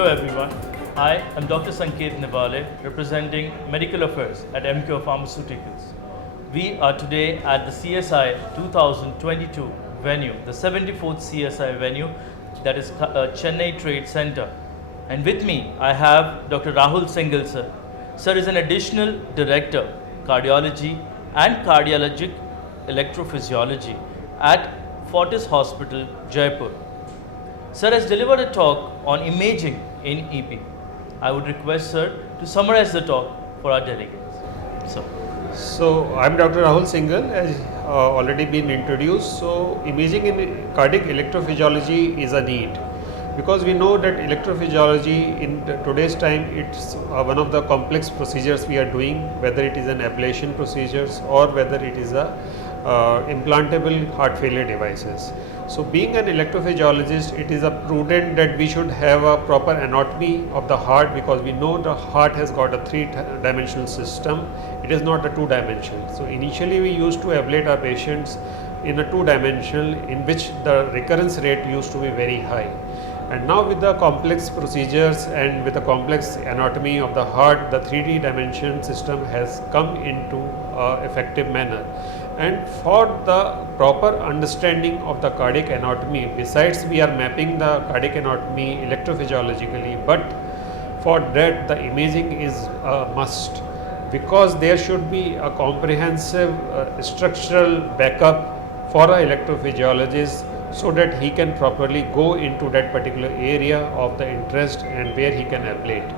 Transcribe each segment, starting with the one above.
Hello everyone, I am Dr. Sanket Nivale, representing Medical Affairs at MQ Pharmaceuticals. We are today at the CSI 2022 venue, the 74th CSI venue, that is Chennai Trade Center. And with me, I have Dr. Rahul Singhal, sir. Sir is an additional director, Cardiology and Cardiac Electrophysiology at Fortis Hospital, Jaipur. Sir has delivered a talk on imaging in EP. I would request sir to summarize the talk for our delegates. So I'm Dr. Rahul Singhal, as already been introduced. So imaging in cardiac electrophysiology is a need, because we know that electrophysiology in today's time, it's one of the complex procedures we are doing, whether it is an ablation procedures or whether it is a implantable heart failure devices. So being an electrophysiologist, it is a prudent that we should have a proper anatomy of the heart, because we know the heart has got a three-dimensional system. It is not a two-dimensional. So initially we used to ablate our patients in a two-dimensional, in which the recurrence rate used to be very high. And now with the complex procedures and with the complex anatomy of the heart, the 3D dimension system has come into effective manner. And for the proper understanding of the cardiac anatomy, besides we are mapping the cardiac anatomy electrophysiologically, but for that the imaging is a must, because there should be a comprehensive structural backup for an electrophysiologist, so that he can properly go into that particular area of the interest and where he can ablate.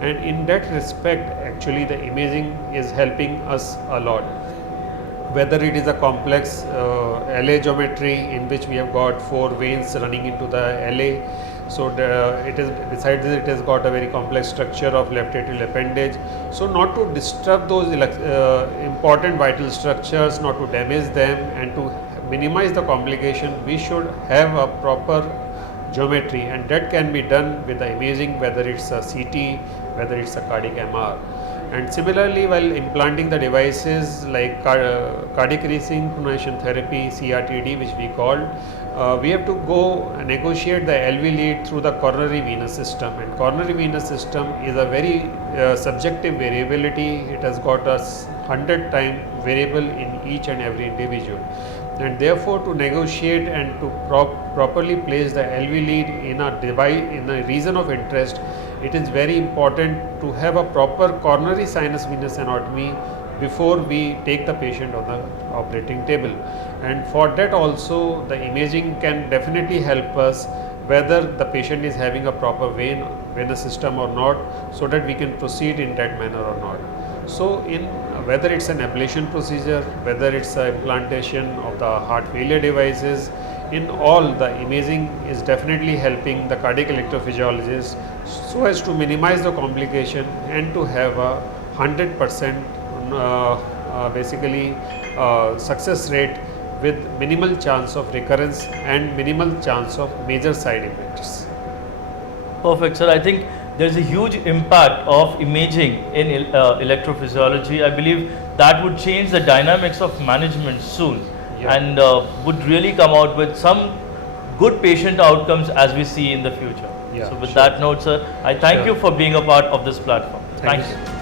And in that respect, actually the imaging is helping us a lot. Whether it is a complex LA geometry, in which we have got 4 veins running into the LA. So it is, besides this, it has got a very complex structure of left atrial appendage. So not to disturb those important vital structures, not to damage them, and to minimize the complication, we should have a proper geometry, and that can be done with the imaging, whether it's a CT, whether it's a cardiac MR. And similarly, while implanting the devices like cardiac resynchronization therapy, CRTD, which we called, we have to go negotiate the LV lead through the coronary venous system. And coronary venous system is a very subjective variability. It has got a 100-time variable in each and every individual. And therefore, to negotiate and to properly place the LV lead in a device, in a region of interest, it is very important to have a proper coronary sinus venous anatomy before we take the patient on the operating table. And for that also, the imaging can definitely help us, whether the patient is having a proper venous system or not, so that we can proceed in that manner or not. So in whether it's an ablation procedure, whether it's an implantation of the heart failure devices, in all the imaging is definitely helping the cardiac electrophysiologist so as to minimize the complication and to have a 100% success rate with minimal chance of recurrence and minimal chance of major side effects. Perfect, sir. I think there's a huge impact of imaging in electrophysiology. I believe that would change the dynamics of management soon, and would really come out with some good patient outcomes as we see in the future. So with that note, sir, I thank you for being a part of this platform. Thank you.